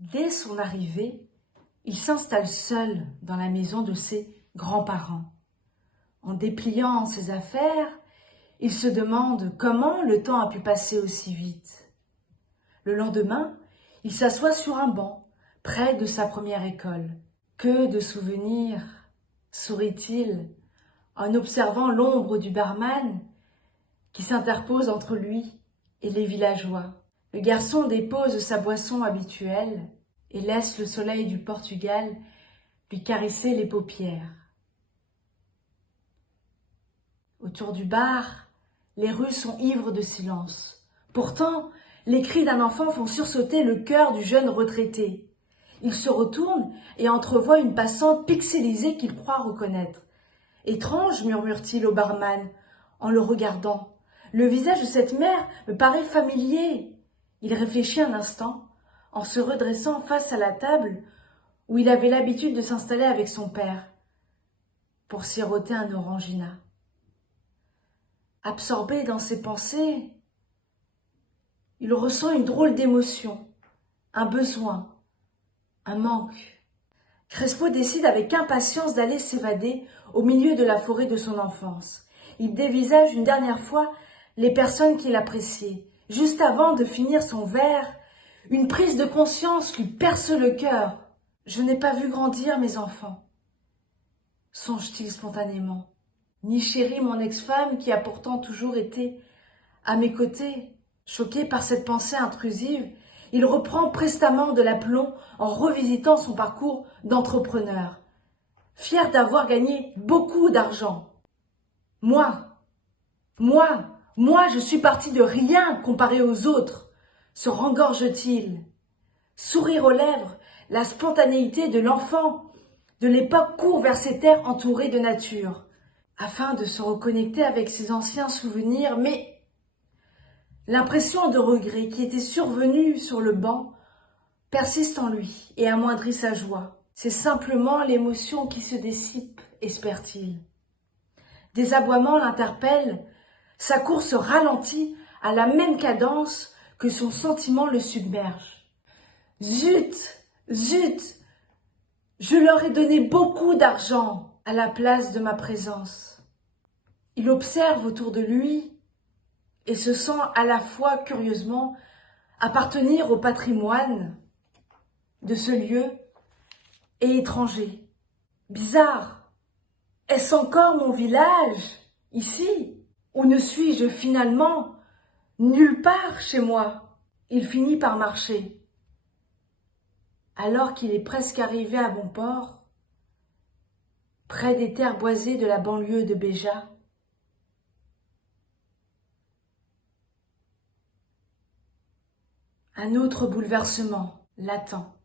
Dès son arrivée, il s'installe seul dans la maison de ses grands-parents. En dépliant ses affaires, il se demande comment le temps a pu passer aussi vite. Le lendemain, il s'assoit sur un banc, près de sa première école. Que de souvenirs, sourit-il, en observant l'ombre du barman qui s'interpose entre lui et les villageois. Le garçon dépose sa boisson habituelle et laisse le soleil du Portugal lui caresser les paupières. Autour du bar, les rues sont ivres de silence. Pourtant, les cris d'un enfant font sursauter le cœur du jeune retraité. Il se retourne et entrevoit une passante pixelisée qu'il croit reconnaître. « Étrange, murmure-t-il au barman en le regardant. Le visage de cette mère me paraît familier. » Il réfléchit un instant, en se redressant face à la table où il avait l'habitude de s'installer avec son père pour siroter un orangina. Absorbé dans ses pensées, il ressent une drôle d'émotion, un besoin, un manque. Crespo décide avec impatience d'aller s'évader au milieu de la forêt de son enfance. Il dévisage une dernière fois les personnes qu'il appréciait. Juste avant de finir son verre, une prise de conscience lui perce le cœur. « Je n'ai pas vu grandir mes enfants », songe-t-il spontanément. Ni chéri, mon ex-femme, qui a pourtant toujours été à mes côtés. Choqué par cette pensée intrusive, il reprend prestement de l'aplomb en revisitant son parcours d'entrepreneur. Fier d'avoir gagné beaucoup d'argent. Moi, je suis parti de rien comparé aux autres, se rengorge-t-il. Sourire aux lèvres, la spontanéité de l'enfant de l'époque court vers ces terres entourées de nature, afin de se reconnecter avec ses anciens souvenirs, mais l'impression de regret qui était survenue sur le banc persiste en lui et amoindrit sa joie. C'est simplement l'émotion qui se dissipe, espère-t-il. Des aboiements l'interpellent, sa course ralentit à la même cadence que son sentiment le submerge. Zut, zut, je leur ai donné beaucoup d'argent à la place de ma présence. Il observe autour de lui et se sent à la fois curieusement appartenir au patrimoine de ce lieu et étranger. Bizarre, est-ce encore mon village, ici, ou ne suis-je finalement nulle part chez moi? Il finit par marcher. Alors qu'il est presque arrivé à bon port, près des terres boisées de la banlieue de Béja, un autre bouleversement l'attend.